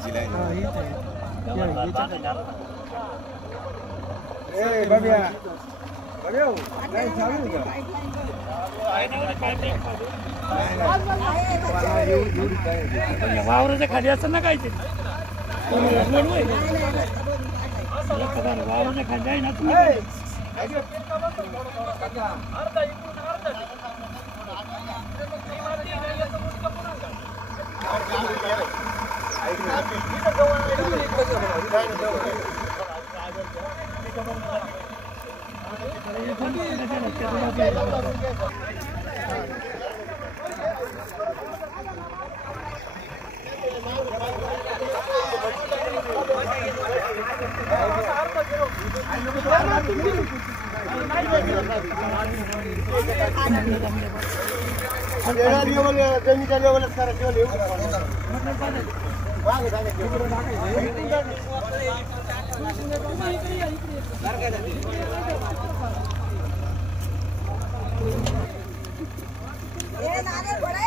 घ्यायची लाईन वावराच्या खाली असं ना काय ते वावराच्या खाली आहे ना जमिनीच्या लेवलच करायचं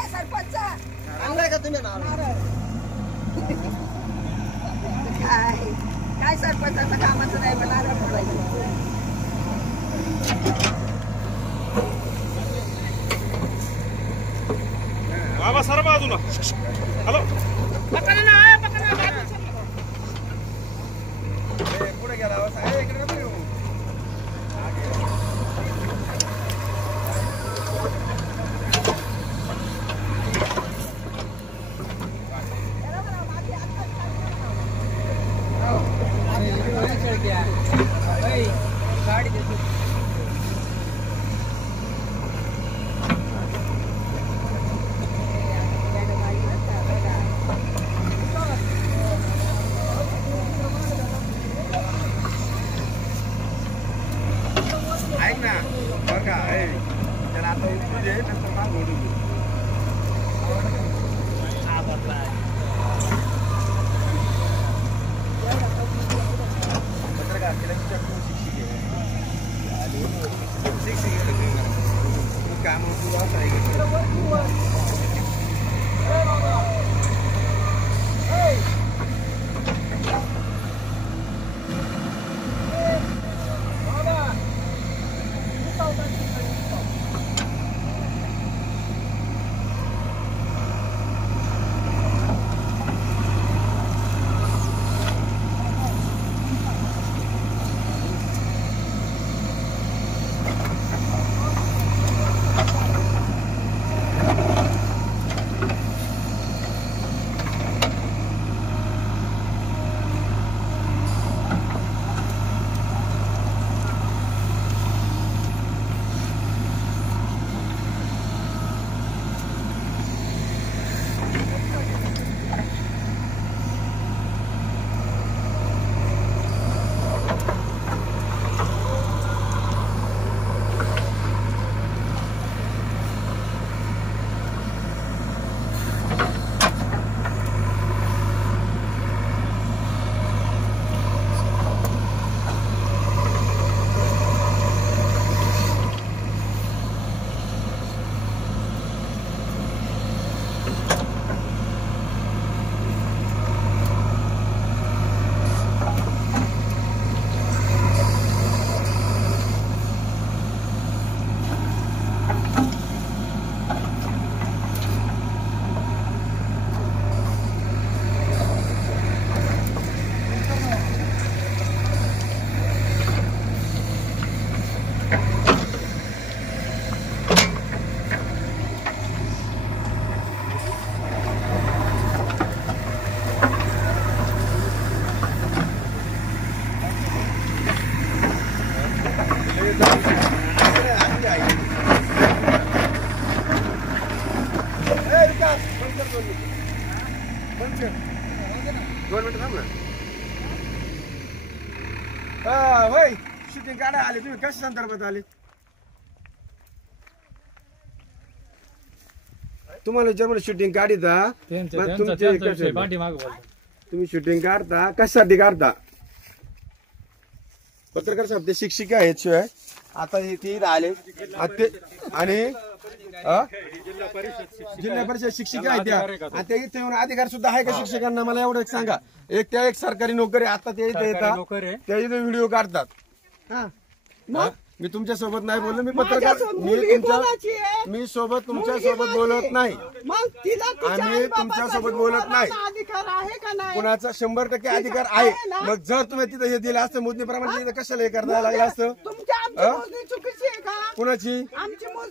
सरपंच आणलाय का तुम्ही काय सरपंचाचं कामाचं नाही मला बाबा सर बाजूला हॅलो पुढे गेला ऐक ना बरं का त्याला आता उठू दे नंतर माग ओढू दे पत्रकार केला शिक्षक काम होय शूटिंग काढा आले तुम्ही कशा संदर्भात आले तुम्हाला जर शूटिंग काढता तुम्ही शूटिंग काढता कशासाठी काढता पत्रकार साहेब ते शिक्षिका आहेत शिवाय आता ते आले आणि जिल्हा परिषद शिक्षिका आहेत त्या आणि ते इथे येऊन अधिकार सुद्धा आहे का शिक्षकांना मला एवढं एक सांगा. एक सरकारी नोकरी आता ते इथे येतात त्या इथे व्हिडिओ काढतात. हा मग मी तुमच्या सोबत नाही बोललो. मी पत्रकार मी सोबत तुमच्या सोबत बोलत नाही. आम्ही तुमच्या सोबत बोलत नाही. कुणाचा 100% अधिकार आहे. मग जर तुम्ही तिथे हे दिलं असतं मोजणीप्रमाणे कशाला हे करायला लागलं असतं. कुणाची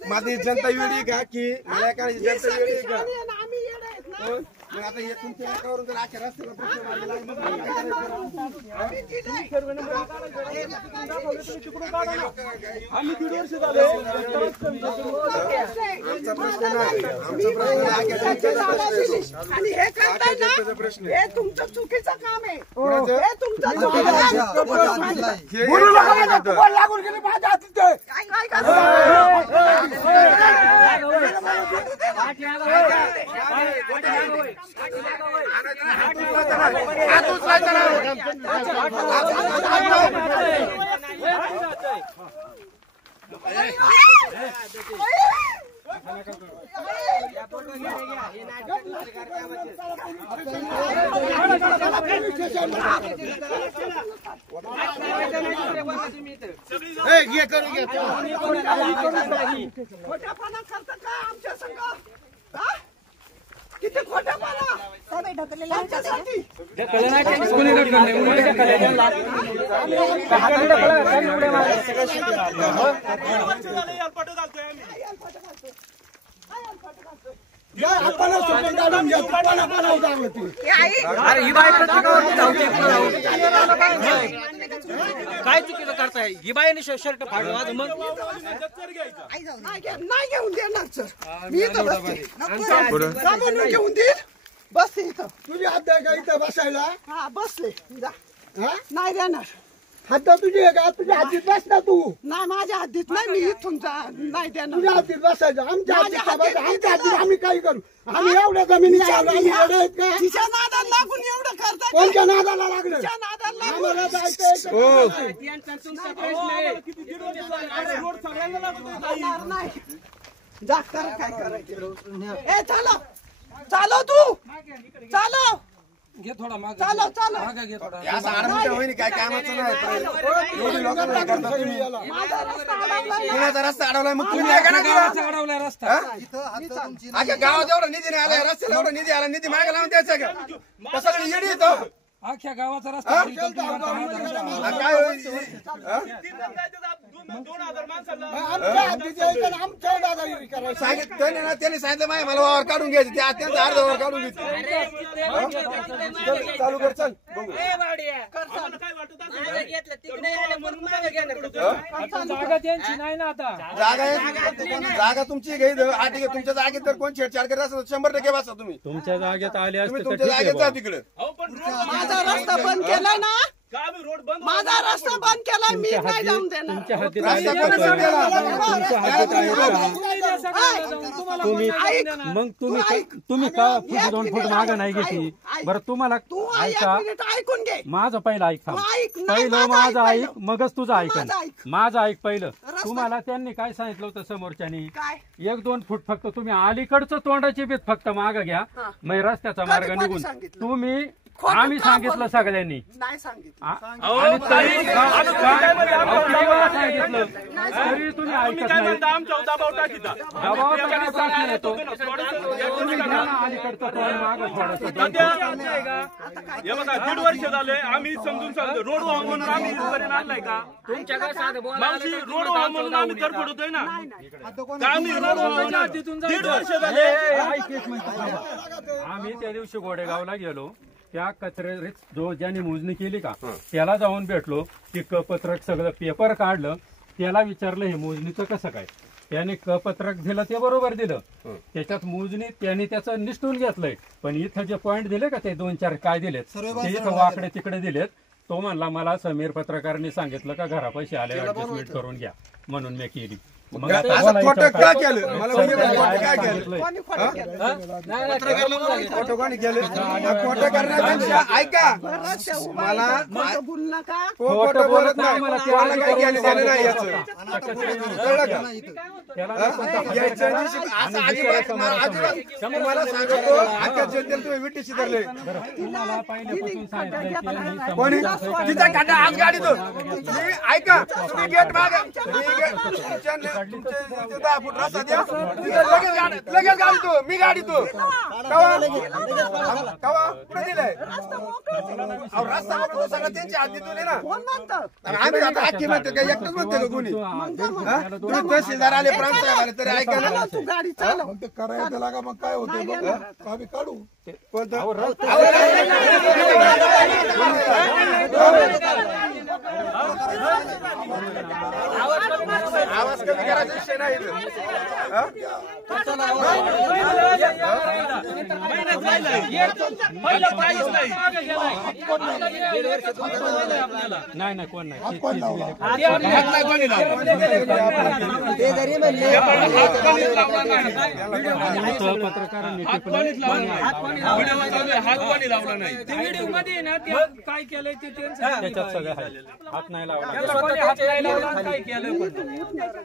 माझी जनता वेळी का की मला काय जनता वेळी का. मग आता हे तुमच्या एकावरून जर अख्या रस्त्याला प्रश्न मारलेला आम्ही 1.5 वर्ष झाले आमचा प्रश्न नाही. आणि हे करताय ना हे तुमचं चुकीचं काम आहे. हे तुमचं लागून गेले माझ्या हाती ते. खोट्यापणा करता का आमच्या संघ. किती खोट्यापणा काय चुकीचं करताय. ही बाईने शर्ट फाडलं माझं मग नाही घेऊन देणार सर. मी इथं बसते घेऊन देईल. बसते इथं. तुझी हात आहे का इथं बसायला. हा बसले जा. नाही देणार. हात तुझी आहे का. तुझ्या हातीत बस ना तू. नाही माझ्या हद्दीत नाही. मी इथून नाही तुझ्या देणार. हातीत बसायचं. आमच्या हातीत आम्ही काय करू. आम्ही एवढ्या जमिनी का तिच्या नादाला लागून एवढं करता. कोणत्या नादाला लागलं. तिच्या नादाला लागून आम्हाला जायचं देणार नाही. जा कर काय करायचं. ए चालो चालो तू चालो. घे थोडा माग चालो चालो. घे थोडा. असं आडमुठं होईन काय कामाचं नाही. एवढी लोकांना हे करता तुम्ही. माझा रस्ता अडवलाय ना. कुणाचा रस्ता अडवलाय मग तुम्ही ऐका ना गावात. अडवलाय रस्ता. अख्या गावात एवढा निधी नाही आला. रस्त्याला एवढा निधी आला. निधी मागे लावून द्यायचा का. सगळं येडी येतो. अख्ख्या गावाचा रस्ता काय होईल. त्यांनी सांगितलं माय मला वावर काढून घ्यायचं. ते त्यांचा अर्धा वावर काढून घ्यायचं. चालू कर चल बघू. जागा त्यांची नाही ना आता. जागा तुमची घे. तुमच्या जागेत तर कोण छेडछाड करत असेल 100% बसा तुम्ही. तुमच्या जागेत आले तुम्ही असते तुमच्या जागेत जा तिकडे. माझा रस्ता बंद केलाय ना. माझा रस्ता बंद केलाय. मी नाही जाऊन देणार. तुमच्या हातीत रस्ता कोणी बंद तुम्ही मग तुम्ही का फूट 2 फूट मागं नाही घेतली. बरं तुम्हाला तू ऐका. ऐकून घे. माझं पहिलं ऐक. तू ऐक. नाही, पहिलं माझं ऐक मगच तुझं ऐक. माझं ऐक. माझं ऐक पहिलं. तुम्हाला त्यांनी काय सांगितलं होतं समोरच्यानी. काय 1-2 फूट फक्त तुम्ही अलीकडचं तोंडाची बीत फक्त मागं घ्या. मग रस्त्याचा मार्ग कोणी निघून सांगितलं? तुम्ही खोटं आम्ही का सांगितलं बोलतो? सगळ्यांनी. नाही सांगितलं. आणि तरी सांगितलं तरी तुम्ही ऐकत नाही. दबाव टाकायचा येतो. तुम्ही घ्या ना अलीकडचं तोंड मागं थोडंसं. हे बघा 1.5 वर्ष झाले आम्ही समजून सांगतो. रोड व्हावं म्हणून आम्ही इथपर्यंत आणलाय का. मावशी रोड व्हावं म्हणून आम्ही धडपडतोय ना. का आम्ही रोड व्हावं ना 1.5 वर्ष झाले. आम्ही त्या दिवशी गोडेगावला गेलो. त्या कचऱ्यात जो ज्याने मोजणी केली का त्याला जाऊन भेटलो. पत्रक सगळं पेपर काढलं. त्याला विचारलं हे मोजणीचं कसं काय. त्याने पत्रक दिलं ते बरोबर दिलं. त्याच्यात मोजणी त्याने त्याचं निष्ठून घेतलंय. पण इथं जे पॉईंट दिले का ते 2-4 काय दिलेत ते इथं वाकडे तिकडे दिलेत. तो म्हणला मला समीर पत्रकारांनी सांगितलं का घरापाशी आले ऍडजस्टमेंट करून घ्या म्हणून मी केली. असं खोटं का केलं मला म्हणजे खोटं काय केलं कोणी खोटं केलं? खोटं कोणी केलं खोटं करण्यापेक्षा ऐका रस्त्या उभा मला खोटं बोलू नका. खोटं बोलत नाही मला काही घ्यायला देणं नाही याचं कळलं का यायच्या दिवशी असं अजिबात मला सांगतो आता जनतेला तुम्ही विटीशी धरले कोणी तिचा खड्डा आज गाडी तो ऐका तुम्ही गेट माग 10 फूट रस्ता द्या लगेच गाडी तो मी गाडी तो कवा कुठे दिलंय रस्ता मोकळा सगळं त्यांच्या हातीतून आहे ना कोण म्हणतं? आम्ही आता अख्खी म्हणतो काय एकटंच म्हणतो का कोणी तुम्ही तहसीलदार आले प्रांत साहेब आले तरी ऐका ना चालव तू गाडी चालव. ते करायचं लागा मग काय होतं आम्ही काढू आवाज कमी करायचा विषय नाही इथं. नाही कोण नाही पत्रकारांनी व्हिडिओ मध्ये ना ते काय केलंय ते त्याच्यात सगळं आहे हात नाही लावला काय केलंय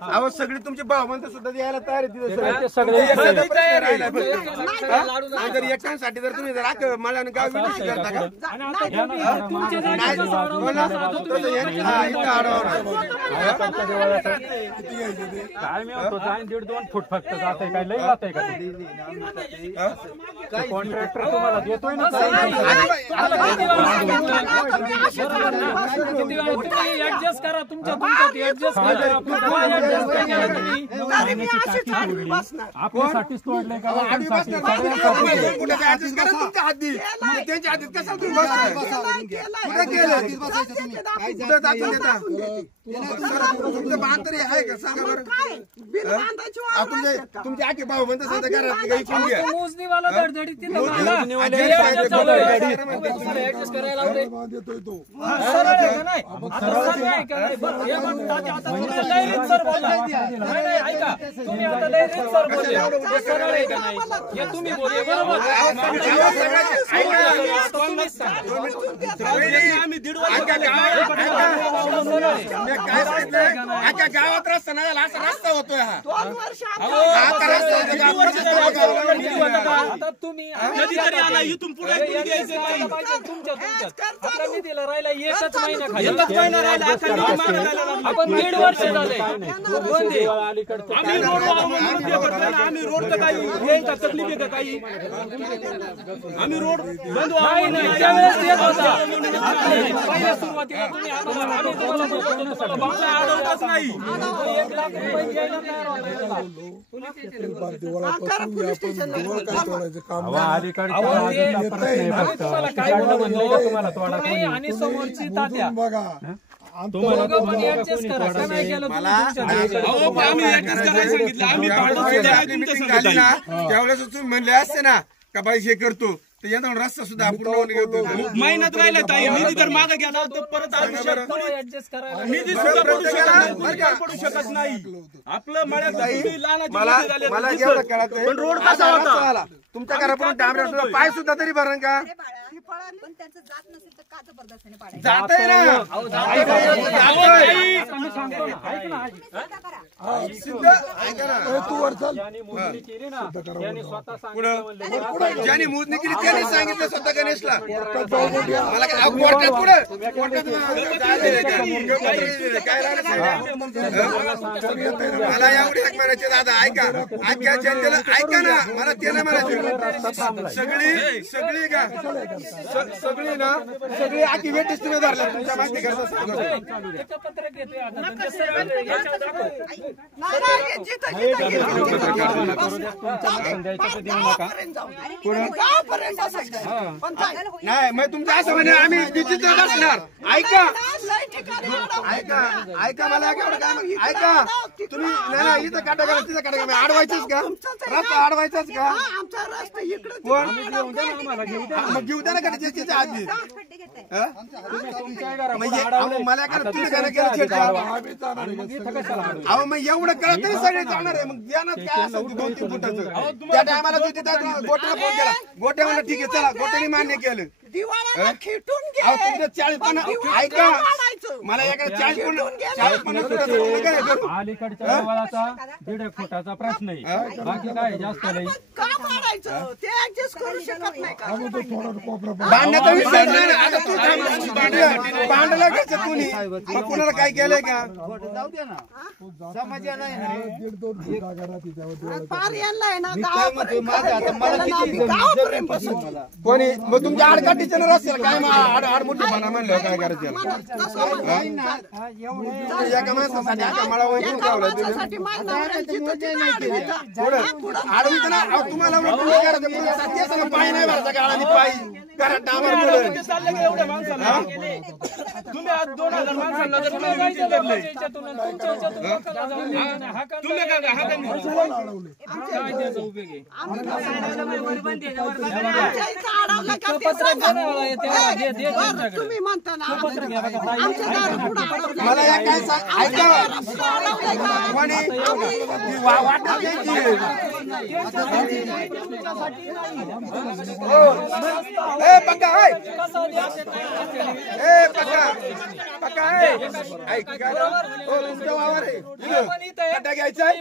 आवाज सगळी तुमचे भावबंद सुद्धा यायला तयार आहे तिथं ते सगळे जर एकट्यांसाठी जर तुम्ही जर मळ्यानं गाव विनंती करता का तुमच्या काय मी होतो 1.5-2 फूट फक्त जात आहे काय लई जात आहे का कॉन्ट्रॅक्टर तुम्हाला देतोय ना ऍडजस्ट करा तुमच्या ऍडजस्ट आपल्यासाठीच तोडलंय का तुमच्या हाती त्यांच्या हातीत कसं तुम्ही बसताय? कुठे केलं कुठं जातं देता तुमचं बाण तरी आहे का सांगा बरं बिल बांधायची वाव नाही का? तुमचे आखे भाऊ म्हणतात सध्या घरात काही कोण घ्या मोजणीवाला धडधडी तिथं ऍडजस्ट करायला लावले. देतोय तो सरळ आहे का नाही? आता सरळ आहे का नाही? बरं, हे म्हणतात आता तुम्ही लय रीतसर बोलला. नाही, ऐका तुम्ही आता लय रीतसर बोलले. हे सरळ आहे का नाही? हे तुम्ही बोलले बरोबर. तुम्हीच सांगा. आम्ही 1.5 वर्ष काय सांगितलंय आख्या गावात रस्ता नाही झाला असा रस्ता होतोय हा 2 वर्ष आता रस्ता आता तुम्ही कधीतरी आला इथून पुढे आपल्या निधीला राहिला एकच महिना खाली राहिला आपण 1.5 वर्ष झाले आम्ही रोड करतोय ना आम्ही रोड तर काही हे का तकलीफ आहे का काही आम्ही रोड बंद त्यावेळेस येत होता पहिल्या सुरुवातीला तुम्ही आम्ही तुम्हाला बाबा अडवतच नाही 1 लाख रुपये घ्यायला तयार होता. पोलीस स्टेशनला आणि समोरची तात्या बघा दोघं पण ऍडजस्ट करा. काय नाही केलं तुम्ही तुमच्या आम्ही ऍडजस्ट करायला सांगितलं आम्ही मीटिंग झाली ना त्यावेळेस तुम्ही म्हणले असते ना का बाई हे करतो तर यंदा रस्ता सुद्धा पूर्ण घेतो मेहनत राहिला ताई निधी जर मागे गेला तर परत आयुष्यात ऍडजस्ट करायला निधी सुद्धा पडू शकत नाही आपलं मळ्यात मला मला एवढं कळतंय पण रोड कसा होता तुमच्या घरापर्यंत डांबऱ्या सुद्धा पाय सुद्धा तरी भरण का पण त्यांचं जात नसेल तर का जबरदस्तीने पाडायचं? जातंय ना सिद्ध ऐका ना तू वर चल ज्यांनी मोजणी केली ना त्यांनी स्वतः सांगितलं ज्याने मोजणी केली त्याने सांगितलं स्वतः गणेशला मला काय कोर्टात पुढे काय मला एवढी एक म्हणायचे दादा ऐका आख्या जनतेला ऐका ना मला ते नाही म्हणायचे सगळी का सगळी ना सगळी आखी वेटीस तुम्ही धरल्या तुमच्या माहिती करता सांगतो पत्रक येते आता गावापर्यंत बसायचं. पण जाय. नाही मग तुमचं असं म्हणे आम्ही तिथं बसणार. ऐका लय ठिकाणी अडवलं. ऐका मला ऐका तुम्ही नाही इथं काटा करा तिथं काटा करा अडवायचंच का रस्ता अडवायचाच का आमचा रस्ता इकडे कोण मग घेऊ द्या ना का तिच्या आधी खड्डे घेताय. म्हणजे अहो, मला काय तुम्ही काय केलं अहो मग एवढं कळत तरी सगळे जाणार आहे मग द्या ना काय असं 2-3 फुटाचं त्या टायमाला तू तिथं गोट्याला फोन केला गोट्या म्हणलं ठीक आहे चला गोट्याने मान्य केलं दिवाळाला खिटून घे. अहो तुमचं 40-50 ऐका मला एका 40-50 फुटाचं काय करू अलीकडच्या गावाचा 1.5 फुटाचा प्रश्न आहे बाकी काय जास्त नाही का मारायचं ते ऍडजस्ट करू शकत नाही का? भांडण्याचा विषय नाही आता तू भांडला घ्यायचं कुणी मग कुणाला काय केलंय का पार यांना आहे ना गावापर्यंत बसून. कोणी मग तुमच्या आडकाठीच्या रस्त्याला काय आडमुठीपणा म्हणलं काय करायचं एका माणसासाठी आता मला वैकून ठेवलं आडवीचं ना अहो, तुम्हाला करायचं पायी नाही भरायचा गाळाने पायी करा डांबर मुलं चाललं का एवढ्या माणसाला तुम्ही आज 2000 माणसांना जर तुम्ही meeting धरली. तुम्ही काय हा काय तुम्ही म्हणता ना आमच्या दारात पुढं अडवलं. मला या काय सांग ऐका कोणी वाटत द्यायची ए पक्का आहे ए पक्का आहे ऐका हो तुमचा वावर आहे खड्डा घ्यायचा ए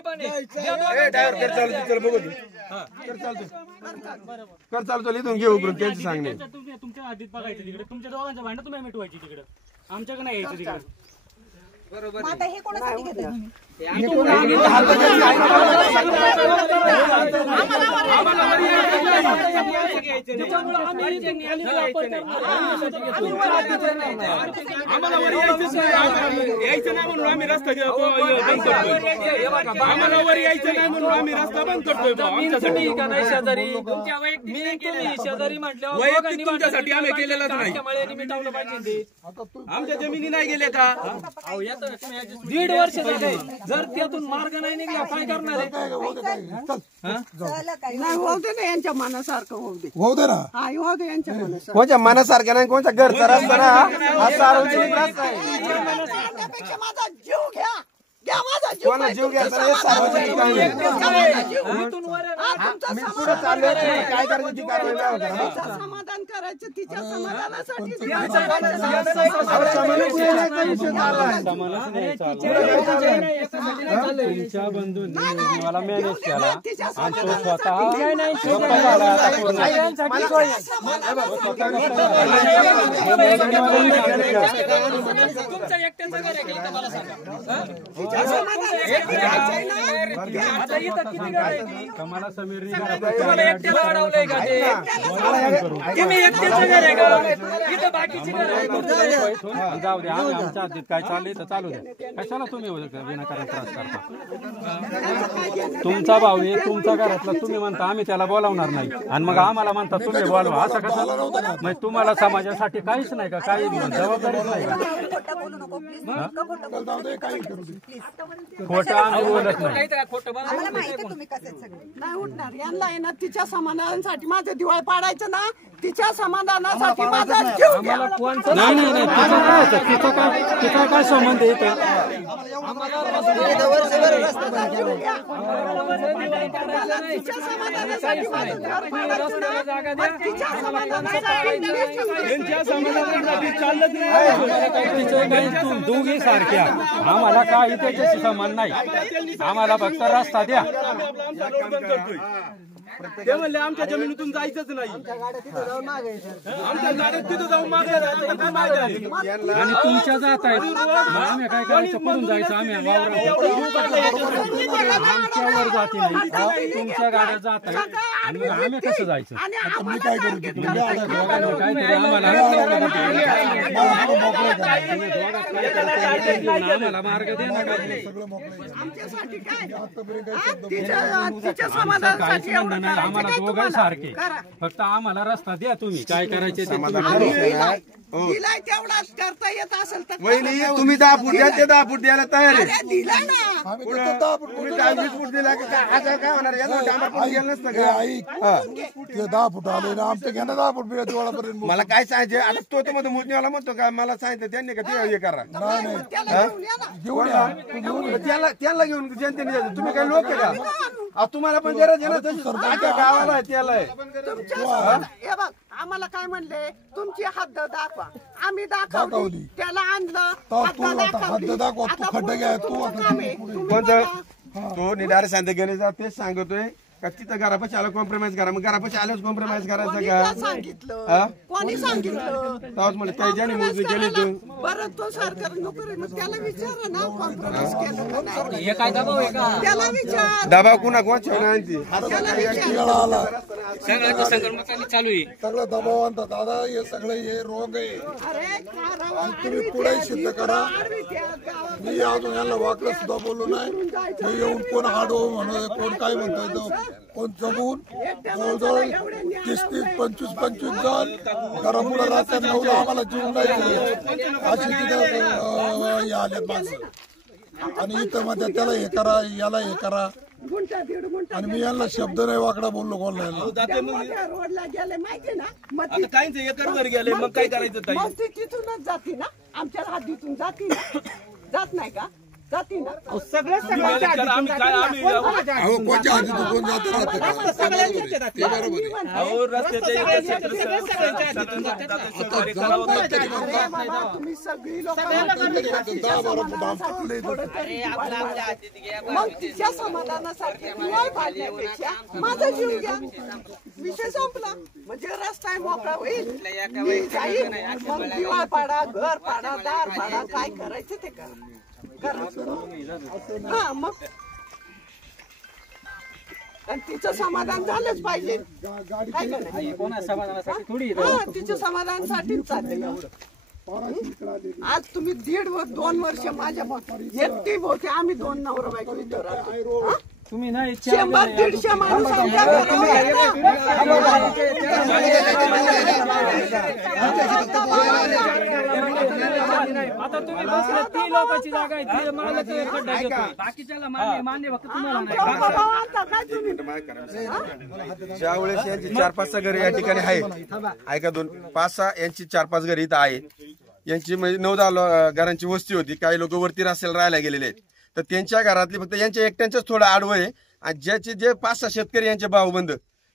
ड्रायव्हर कर चालू चल बघू कर चालतो इथून घेऊ उभरून त्यांची सांगणे तुमच्या आधीत बघायचं तिकडे तुमच्या दोघांचं भांडण तुम्ही मिटवायची तिकडे आमच्याकडे नाही यायचं तिकडे मग आता हे कोणासाठी घेताय तुम्ही? आम्हाला वर यायचं नाही म्हणून आम्ही रस्ता बंद करतोय आम्हाला वर यायचं नाही म्हणून आम्ही रस्ता बंद करतोय शेजारी शेजारी म्हटल्यावर वैयक्तिक तुमच्यासाठी आम्ही केलेलाच नाही मिटावलं पाहिजे आमच्या जमिनी नाही गेल्या का 1.5 वर्ष झाले जर त्यातून मार्ग नाही निघला काय करणार आहे चला काय नाही होऊ दे ना यांच्या मनासारखं होऊ दे. होऊ दे ना हा होऊ दे यांच्या मनासारखं. कोणत्या मनासारख्या नाही कोणत्या घरचा रस्ता ना हा सार्वजनिक रस्ता आहे त्यापेक्षा माझा जीव घ्या घ्या माझा जीव. कोणा जीव घ्यायचा हे सार्वजनिक आहे मी पुढे चाललोय काय करायचं ती कारवाई नाही करा तिचं समाधान करायचं तिच्या समाधानासाठी तुमच्या बंधूंनी मला मॅनेज केला तिच्या आणि तो समाधानासाठी स्वतः झाला आता पूर्ण. तुमचं एकट्याचं घर आहे का इथं मला सांगा आता इथं किती घर आहे कमाला समीरनी तुम्हाला एकट्याला अडवलंय का ते तुम्ही एकट्याचं घर आहे का इथं बाकीची घर आहे जाऊ द्या आम्ही आमच्या आधीत काय चाललंय तर चालू द्या कशाला तुम्ही विनाकारण त्रास करता तुमचा भाऊ आहे तुमच्या घरातला तुम्ही म्हणता आम्ही त्याला बोलावणार नाही आणि मग आम्हाला म्हणता तुम्ही बोलवा असं कसं मग तुम्हाला समाजासाठी काहीच नाही का काही जबाबदारीच नाही का खोटं बोलू नको प्लीज खोटं आम्ही बोलत नाही आम्हाला माहिती आहे तुम्ही कसे आहेत सगळे नाही उठणार यांना आहे ना तिच्या समाधानासाठी माझं दिवाळ पाडायचं ना तिच्या समाधानासाठी माझा जीव घ्या. नाही नाही नाही तिचा काय संबंध आहे इथं तिच्या समाधानासाठी माझं घर पाडायचं ना तिच्या समाधानासाठी त्यांच्या समाधानासाठी चाललंच नाही दोघी सारख्या आम्हाला काही त्याच्याशी संबंध नाही आम्हाला फक्त रस्ता द्या आमचा रोड बंद करतोय ते म्हणले आमच्या जमिनीतून जायचंच नाही आमच्या गाड्यात तिथं जाऊन मागायला आणि तुमच्या जात आहेत मग आम्ही काय करायचं कुठून जायचं आम्ही आमच्यावर जाती नाही तुमच्या गाड्या जात आहेत आणि मग आम्ही कसं जायचं मी काय करू काहीतरी आम्हाला आम्हाला मार्ग दे ना काहीतरी आमच्यासाठी काय तिच्या समाधानासाठी एवढं भांडण नाही, आम्हाला दोघं सारखे, फक्त आम्हाला रस्ता द्या तुम्ही, काय करायचे ते तुम्ही आम्ही करा. दिलाय तेवढाच करता येत असेल तर वहिनी तुम्ही 10 फूट द्या, ते 10 फूट द्यायला तयार आहे. अरे दिलाय ना. तुम्ही 20 फूट दिला की काय होणार? याचं डांबर फूट गेलं नसतं का? हा. ते 10 फूट आले ना आमचं घ्या ना 10 फूट दिवाळापर्यंत. मला काय सांगायचे आता तो मध्ये मोजणीवाला म्हणतो काय मला सांगितलं त्यांनी का ते हे करा त्याला घेऊन या ना. घेऊन या. त्याला घेऊन जनतेने द्यायचं. तुम्ही काय लोक आहे का? अहो, तुम्हाला पण गरज आहे ना तशी. आमच्या गावाला आहे, त्याला आहे. हे बघ आम्हाला काय म्हणले तुमची हद्द दाखवा, आम्ही दाखवली, त्याला आणलं, हद्द दाखवा, तू खड्डा घ्या, तू पण तो निडारे सांगते गेले जा तेच सांगतोय का तिथं घरापाशी आलं कॉम्प्रोमाइज करा. मग घरापाशी आल्याच कॉम्प्रोमाइज करायचं का? सांगितलं कोणी सांगितलं? तेव्हाच म्हणलं त्याच्याने मोजणी केली तू. बरं तो सरकार नको रे, मग त्याला विचारा ना कॉम्प्रोमाइज केलं का नाही. हे काय दबाव आहे का? त्याला विचार, दबा कुणा कोण आणती सगळ्यांचं संगणमताने चालू आहे. सगळं दबाव आणतात दादा, हे सगळं हे रोग आहे. अरे तुम्ही पुढे सिद्ध करा. मी अजून यांना वाकडं सुद्धा बोललो नाही. मी येऊन कोण हाडो म्हणतोय, कोण काय म्हणतोय, कोण जगून जवळजवळ 30-35 जण घरापुढे राहतात. नवला आम्हाला जीव नाही अशी तिथं हे आलेत माणसं. आणि इथं मध्ये त्याला हे करा, याला हे करा. आणि मी यांना शब्द नाही वाकडा बोललो कोणाला. रोडला गेले माहिती ना, मग आता काहीच एकरवर गेले, मग काय करायचं ताई? मग ती तिथूनच जाती ना, आमच्या हद्दीतून जाती ना, जात नाही का? जाती ना. सगळे कोणत्या आधी तू कोण जात राहतं ते बरोबर आहे. अहो, रस्त्याच्या तुम्ही सगळी लोक मग तिच्या समाधानासाठी दिवाळ पाडण्यापेक्षा माझा जीव घ्या, विषय संपला. म्हणजे रस्ता आहे मोकळा होईल, मी जाईल, मग दिवाळ पाडा, घर पाडा, दार पाडा, काय करायचं ते करा. हा मग आणि तिचं समाधान झालंच पाहिजे. काय करायचं? कोणा समाधानासाठी थोडी हा तिच्या समाधानासाठीच चाललंय. आज तुम्ही 1.5-2 वर्ष माझ्या एकटी होते, आम्ही 2 नवरा बायको इथं राहतो. हा? तुम्ही नाही 100-150 माणूस आमच्या घरावर आहे ना. आता तुम्ही बसले, ती लोकांची जागा आहे, ती मला ते खड्डा घेतो. बाकीच्याला मान्य फक्त तुम्हाला नाही. आमचा भाऊ आता काय तुम्ही ज्यावेळेस यांची 4-5 घरे या ठिकाणी आहे, ऐका 2-5-6 यांची 4-5 घरे इथं आहेत. यांची म्हणजे 9-10 घरांची वस्ती होती. काही लोक वरती रस्त्याला राहायला गेलेले आहेत. तर त्यांच्या घरातली फक्त यांच्या एकट्यांचंच थोडं आडवं आहे. आणि ज्याचे जे 5-6 शेतकरी यांचे भाऊबंद,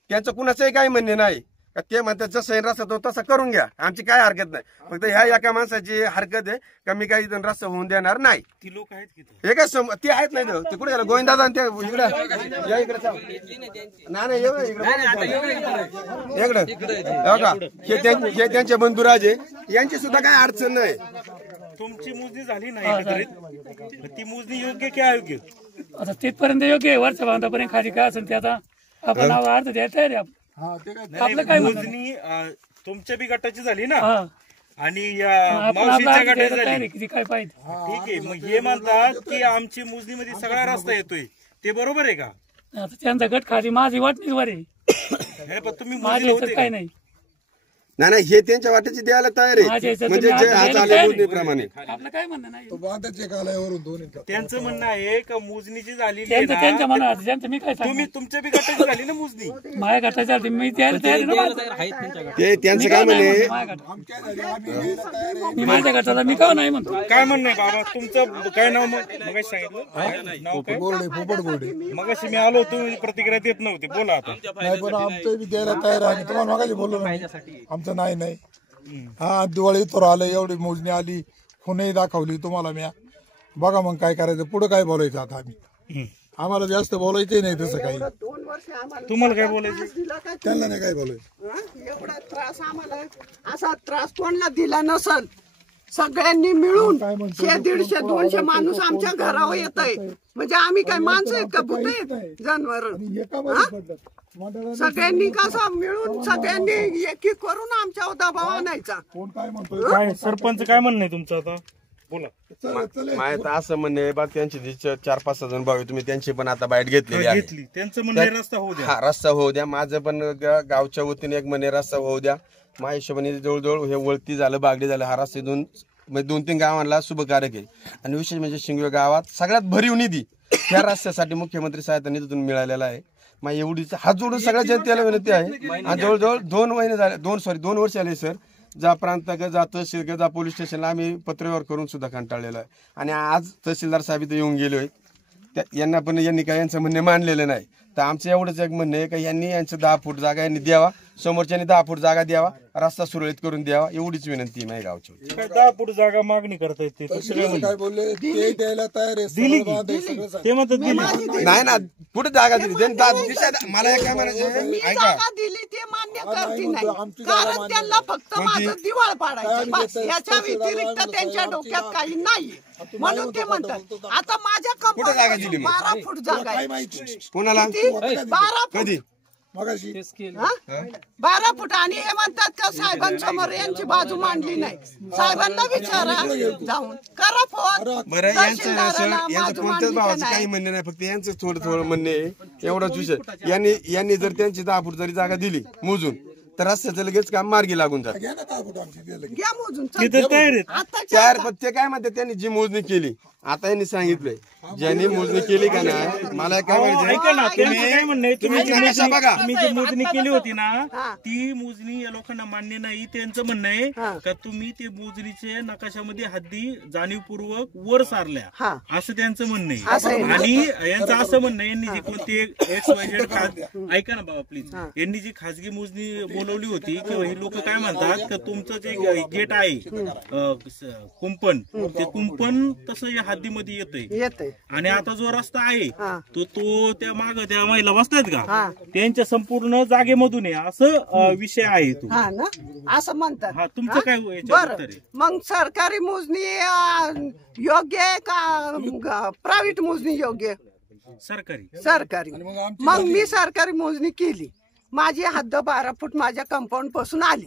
त्यांचं कुणाचंही काही म्हणणे नाही का ते म्हणतात जसं रस्ता तो तसं करून घ्या, आमची काय हरकत नाही. फक्त ह्या एका माणसाची हरकत आहे का मी काही रस्ता होऊन देणार नाही. ती लोक आहेत की हे काय ते आहेत नाही ते कुठे गेलं गोविंदादा ते इकडे या इकडे नाही इकडे का हे त्यांचे बंधुराज आहे, यांची सुद्धा काही अडचण नाही. तुमची मोजणी झाली नाही एकत्रित, ती मोजणी योग्य की अयोग्य? आता तिथपर्यंत योग्य आहे. वरच्या बांधापर्यंत खाली काय असेल ते आता आपण अर्थ द्यायला तयार आहे. आपलं काय मोजणी तुमच्या बी गटाची झाली ना, हा आणि आपण मावशीच्या आपला गटाची तयार झाली. आहे किती काय पाहिजे. ठीक आहे, मग हे म्हणतात की आमची मोजणीमध्ये सगळा रस्ता येतोय, ते बरोबर आहे का? आता त्यांचा गट खाली माझी वाटणीच वर आहे, हे पण तुम्ही माझ्या मोजणी ह्याच्यात होते काय का? नाही. नाही हे त्यांच्या वाट्याची द्यायला तयार आहे. माझ्या ह्याच्यात म्हणजे तुम्ही जे आता आज द्यायला आले तयार आहे. मोजणीप्रमाणे आपलं काय म्हणणं नाही. बांधाचे कालावरून 2 त्यांचं म्हणणं आहे का मोजणीची झालेली आहे त्यांच्या ना, मनात त्यांचं मी काय तुम्ही सांगू. तुमच्या बी गटाची झाली ना मोजणी. माझ्या गटाच्या मी द्यायला तयार आहे ना. आहेत त्यांच्याकडे. ते त्यांचं काय म्हणे माझ्या गटात मी माझ्या गटाला मी का नाही म्हणतो. काय म्हणणं आहे बाबा तुमचं? काय नाव मगाशी सांगितलं? नाव काय? गोरडे पोपट गोरडे. मगाशी मी आलो, तुम्ही प्रतिक्रिया देत नव्हते. बोला आता. नाही पण आमचं बी द्यायला तयार आहे. तुम्हाला मागायला बोललो नाही आमचं नाही. हा दिवाळी तर आलं, एवढी मोजणी आली, फोनही दाखवली तुम्हाला मी. बघा मग काय करायचं, पुढे काय बोलायचं आता आम्ही. आम्हाला जास्त बोलायचंही नाही तसं काही. 2 वर्ष आम्हाला तुम्हाला काय बोलायचं? दिला का? त्यांना नाही काय बोलायचं. एवढा त्रास आम्हाला, असा त्रास कोणला दिला नसल. सगळ्यांनी मिळून 100-150-200 माणूस आमच्या घरावर येत आहे. म्हणजे आम्ही काय माणसं आहेत का, भूत आहेत, जनावर? सगळ्यांनी कसं मिळून सगळ्यांनी एकी करून आमच्यावर दबाव आणायचा. कोण काय म्हणतोय? काय सरपंच काय म्हणणं आहे तुमचं आता? माझं तर असं म्हणणे आहे बा, त्यांची जी 4-5 जण भाऊ आहे, तुम्ही त्यांची पण आता बाईट घेतलेली आहे. त्यांचं म्हणणं रस्ता होऊ द्या. हा, रस्ता होऊ द्या. माझं पण गावच्या वतीने एक म्हणे रस्ता होऊ द्या. माझ्या हिशोबाने जवळजवळ हे वळती झालं, बागडी झालं, हा रस्ता 2-3 गावांना शुभकारक आहे. आणि विशेष म्हणजे शिंगवे गावात सगळ्यात भरीव निधी या रस्त्यासाठी मुख्यमंत्री सहायता निधीतून मिळालेला आहे. मग एवढीच हात जोडून सगळ्या जनतेला विनंती आहे. आणि जवळजवळ 2 महिने झाले, 2 वर्ष आले सर, ज्या प्रांत जा तहसील जा पोलीस स्टेशनला आम्ही पत्रव्यवहार करून सुद्धा कंटाळलेलो आहे. आणि आज तहसीलदार साहेब इथे येऊन गेलोय, यांना पण यांनी काय यांचं म्हणणे मानलेलं नाही. तर आमचं एवढंच एक म्हणणं आहे की यांनी यांचं 10 फूट जागा यांनी द्यावा, समोरच्यांनी 10 फूट जागा द्यावा, रस्ता सुरळीत करून द्यावा, एवढीच विनंती आहे गावची. 10 फूट जागा मागणी करता येते काय बोलले ते द्यायला तयार आहे. ते म्हणतात नाही ना, कुठे जागा दिली मला काय म्हणायचं ऐका, जागा दिली ते मान्य करते नाही, कारण त्यांना फक्त माझं दिवाळ पाडायचं बस, याच्या व्यतिरिक्त त्यांच्या डोक्यात काही नाही. म्हणून ते म्हणतात आता माझ्या कंपनीत 12 फूट जागा आहे. कोणाला 12 फूट कधी मगाशी 12 फूट. आणि हे म्हणतात का साहेबांसमोर यांची बाजू मांडली नाही. साहेबांना विचारा जाऊन, करा फोन. बरं, यांचं कोणत्याच भावाचं काही म्हणणे नाही, फक्त यांचं थोडं म्हणणे आहे, एवढाच विषय. यांनी जर त्यांची 10 फूट जरी जागा दिली मोजून तर रस्त्याचं लगेच काम मार्गी लागून जात. घ्या मोजून पण ते काय म्हणतात, त्यांनी जी मोजणी केली आता यांनी सांगितलंय, ज्यांनी मोजणी केली का नाही, मला काय ऐका ना, त्यांचं काय म्हणणं आहे, तुम्ही बघा जी मोजणी केली होती ना, ती मोजणी या लोकांना मान्य नाही. त्यांचं म्हणणं आहे का तुम्ही ते मोजणीचे नकाशामध्ये हद्दी जाणीवपूर्वक वर सारल्या, असं त्यांचं म्हणणं आहे. आणि यांचं असं म्हणणं आहे, यांनी जी कोणती ऐका ना बाबा प्लीज, यांनी जी खासगी मोजणी बोलवली होती किंवा ही लोक काय म्हणतात का तुमचं जे गेट आहे कुंपण, ते कुंपण तसं या हद्दीमध्ये येतंय. आणि आता जो रस्ता आहे तो त्या माग त्या महिला बसतायत का त्यांच्या संपूर्ण जागेमधून आहे, असं विषय आहे तो असं म्हणतात. हा, तुमचं काय बरं, मग सरकारी मोजणी योग्य आहे का प्रायव्हेट मोजणी योग्य? सरकारी. मग मी सरकारी मोजणी केली, माझी हद्द 12 फूट माझ्या कंपाऊंड पासून आली.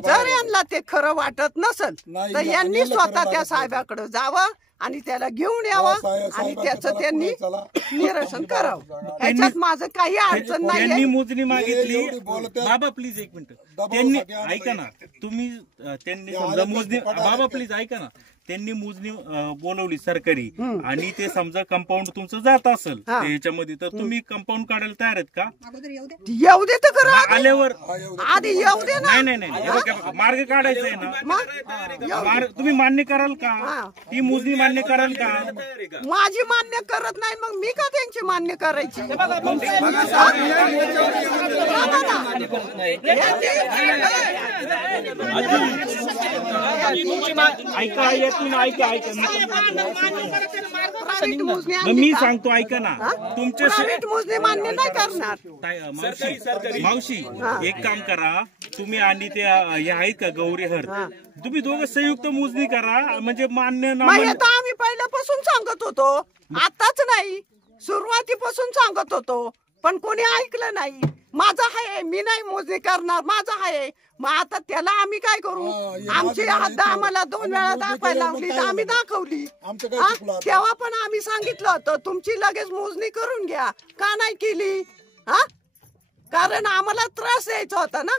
जर यांना ते खरं वाटत नसेल तर यांनी स्वतः त्या साहेबाकडे जावं आणि त्याला घेऊन यावं आणि त्याचं त्यांनी निरसन करावं. ह्याच्यात माझं काही अडचण नाही. त्यांनी मोजणी मागितली बाबा प्लीज एक मिनिट, त्यांनी ऐका ना, तुम्ही त्यांनी समजा मोजणी बाबा प्लीज ऐका ना, त्यांनी मोजणी बोलवली सरकारी आणि ते समजा कंपाऊंड तुमचं जात असेल त्याच्यामध्ये, तर तुम्ही कंपाऊंड काढायला तयार आहेत का? येऊ दे तर करा आल्यावर आधी येऊ दे ना. नाही, मार्ग काढायचा आहे ना, तुम्ही मान्य कराल का? ती मोजणी मान्य कराल का? माझी मान्य करत नाही, मग मी का त्यांची मान्य करायची? ऐका, मी सांगतो ऐका ना, तुमच्या मोजणी मान्य नाही करणार. मावशी एक काम करा, तुम्ही आणि ते हे आहेत का गौरी हर, तुम्ही दोघं संयुक्त मोजणी करा, म्हणजे मान्य आम्ही पहिल्यापासून सांगत होतो, आताच नाही, सुरुवातीपासून सांगत होतो, पण कोणी ऐकलं नाही. माझं आहे, मी नाही मोजणी करणार, माझं आहे. मग आता त्याला आम्ही काय करू? आमची हद्द आम्हाला 2 वेळा दाखवायला लावली तर आम्ही दाखवली. तेव्हा पण आम्ही सांगितलं होतं तुमची लगेच मोजणी करून घ्या, का नाही केली? कारण आम्हाला त्रास द्यायचा होता ना.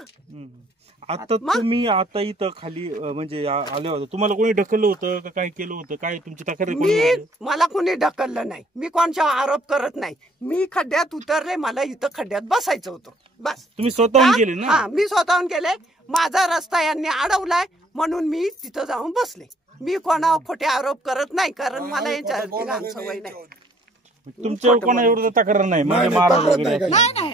आता तुम्ही आता इथं खाली म्हणजे आले होते, तुम्हाला कोणी ढकललं होतं का काय केलं होतं? काय तुमची तक्रार? मला कोणी ढकललं नाही, मी कोणचा आरोप करत नाही. मी खड्ड्यात उतरले, मला इथं खड्ड्यात बसायचं होतं, बस. तुम्ही स्वतःहून गेले ना? मी स्वतःहून गेले. माझा रस्ता यांनी अडवलाय म्हणून मी तिथं जाऊन बसले. मी कोणावर खोटे आरोप करत नाही, कारण मला याच्यावरती घाण सवय नाही. तुमच्या कोणा एवढं तक्रार नाही म्हणजे महाराज वगैरे नाही,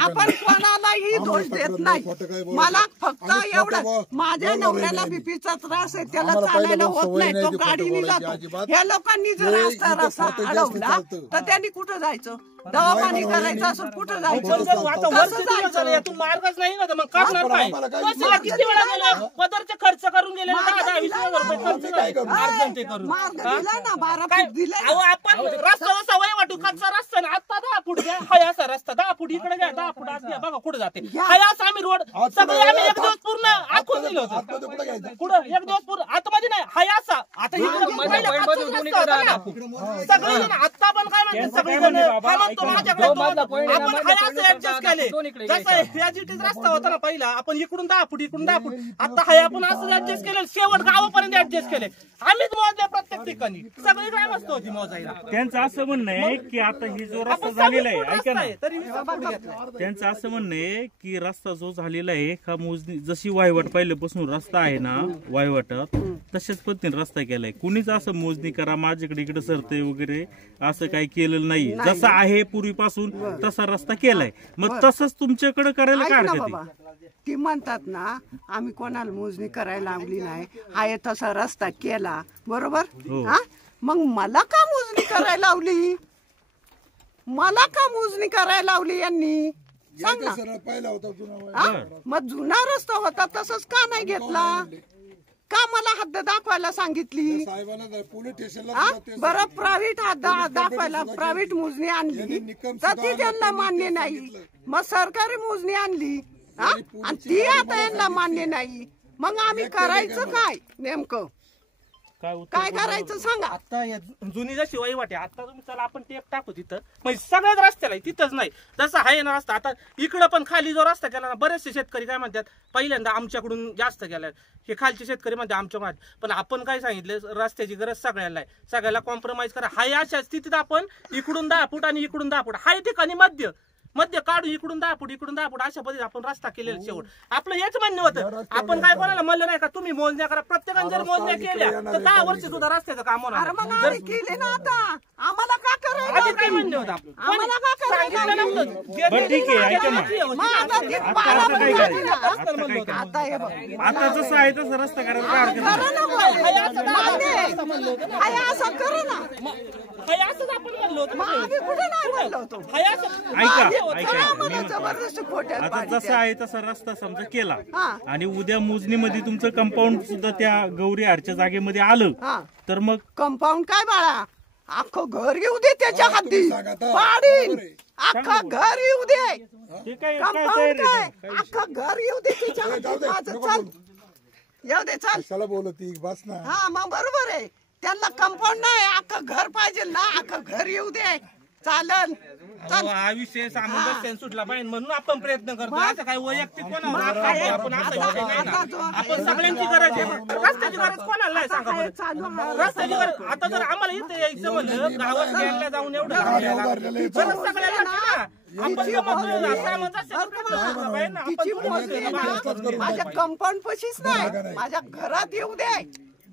आपण कोणालाही दोष देत नाही. मला फक्त एवढं, माझ्या नवऱ्याला बीपीचा त्रास आहे, त्याला चालायला होत नाही, तो गाडीने जातो. ह्या लोकांनी जर रस्ता अडवला तर त्यांनी कुठं जायचं? दवाखाने करायचं असं कुठं जायचं? मार्गच नाही ना, मग करणार काय? किती वेळा गेले, पदरचे खर्च करून गेले, 10-20 रुपये खर्च मार्ग दिला ना, 12 फूट दिले. आपण रस्ता सवय वाटू, कच्चा रस्ता ना, आता 10 फूट द्या, हाय असा रस्ता 10 फूट इकडे घ्या, 10 फूट आज घ्या, बघा कुठे जाते. हाय असा आम्ही रोड सगळे आम्ही एक दिवस पूर्ण आखून दिलं होतं. कुठं एक दिवस पूर्ण आतमध्ये नाही, हाय असा. आता इकडे पहिला कच्चाच रस्ता होता ना. सगळेजण आता पण काय म्हणतात, सगळेजण हा म्हणतो माझ्याकडे आपण हाय असं ऍडजस्ट केले. जसं याजिटीज रस्ता होता ना पहिला, आपण इकडून 10 फूट इकडून 10 फूट, आता हाय आपण असं ऍडजस्ट केलं, शेवट गावापर्यंत ऍडजस्ट केले. आम्हीच मोजले प्रत्येक ठिकाणी, सगळी काय मस्त होती मोजायला. त्यांचं असं म्हणणं आहे की आता ही जो रस्ता झालेला आहे, ऐका ना, तरी मी पुढे घेतला. त्यांचं असं म्हणणं आहे की रस्ता जो झालेला आहे हा मोजणी जशी वायवाट पहिल्यापासून रस्ता आहे ना वायवाटात तशाच पद्धतीने रस्ता केलाय. कुणीच असं मोजणी करा माझ्याकडे इकडे सरते वगैरे असं काही केलेलं नाही. जसं आहे पूर्वीपासून तसा रस्ता केलाय. मग तसंच तुमच्याकडे करायला काय हरकत आहे? ती म्हणतात ना आम्ही कोणाला मोजणी करायला लावली नाही, हाय तसा रस्ता केला बरोबर. हा मग मला का मोजणी करायला लावली, मला का मोजणी करायला लावली यांनी सांग ना. पहिला होता जुना हा? मग जुना रस्ता होता तसंच का नाही घेतला, का मला हद्द दाखवायला सांगितली. साहेबांना पोलीस स्टेशनला हा? बरं प्रायव्हेट हद्द दाखवायला प्रायव्हेट मोजणी आणली तर ती त्यांना मान्य नाही. मग सरकारी मोजणी आणली हा? आणि ती आता यांना मान्य नाही. मग आम्ही करायचं काय नेमकं, काय करायचं सांगा. आता जुनी जशी वहिवाट आहे, आता तुम्ही चला आपण टेप टाकू तिथं, म्हणजे सगळ्याच रस्त्याला आहे, तिथंच नाही. जसं आहे ना रस्ता, आता इकडं पण खाली जो रस्ता केला ना, बरेचसे शेतकरी काय म्हणतात पहिल्यांदा आमच्याकडून जास्त गेलाय, हे खालचे शेतकरी म्हणतात आमच्या मात. पण आपण काय सांगितलं, रस्त्याची गरज सगळ्याला आहे, सगळ्याला कॉम्प्रोमाइज करा. हाय अशा स्थितीत आपण इकडून 10 फूट आणि इकडून 10 फूट हाय ठिकाणी मध्य काढून इकडून 10 फूट इकडून 10 फूट अशा पद्धतीने आपण रस्ता केलेला. शेवट आपलं हेच म्हणणं होतं. आपण काय कोणाला म्हणलं नाही का तुम्ही मोजण्या करा. प्रत्येकाने जर मोजण्या केल्या तर 10 वर्ष सुद्धा रस्त्याचं काम होणार. मग आम्ही केले ना, आता आम्हाला का करायला आधी काय म्हणणं होतं आपलं, आम्हाला का करायला बरं ठीक आहे, ऐका ना, आता हे बघ आता जसं आहे तसं रस्ता करायला काय हरकत नाही. करा ना हाय असं करा ना. हाय असंच आपण म्हणलो होतो. मग आम्ही कुठे नाही म्हणलो होतो. हाय असं ऐका मला जबरदस्त खोट्यात आता जसा आहे तसा रस्ता समजा केला हा. आणि उद्या मोजणीमध्ये तुमचं कंपाऊंड सुद्धा त्या गौरी हारच्या जागेमध्ये आलं हा. तर मग कंपाऊंड काय बाळा, अख्खं घर येऊ दे त्याच्या हाती पाडीन, अख्खं घर येऊ दे. ते काय कंपाऊंड काय, अख्खं घर येऊ दे त्याच्या हाती. माझं चल येऊ दे चल. कशाला बोलती बस ना. हा मग बरोबर आहे, त्यांना कंपाऊंड नाही अख्खं घर पाहिजे ना, अख्खं घर येऊ दे चालन. चल हा विषय सामंजस्य सुटला पाहिजे म्हणून आपण प्रयत्न करतो. असं काय वैयक्तिक कोणावर आपण असा विषय नाही ना. आपण सगळ्यांची गरज आहे, रस्त्याची गरज कोणाला नाही सांगा बरं. रस्त्याची गरज आता जर आम्हाला इथे यायचं म्हणलं गावात गेल्या जाऊन एवढं गरज सगळ्याला ना. आपण माझ्या कंपाऊंड पशीच नाही, माझ्या घरात येऊ दे.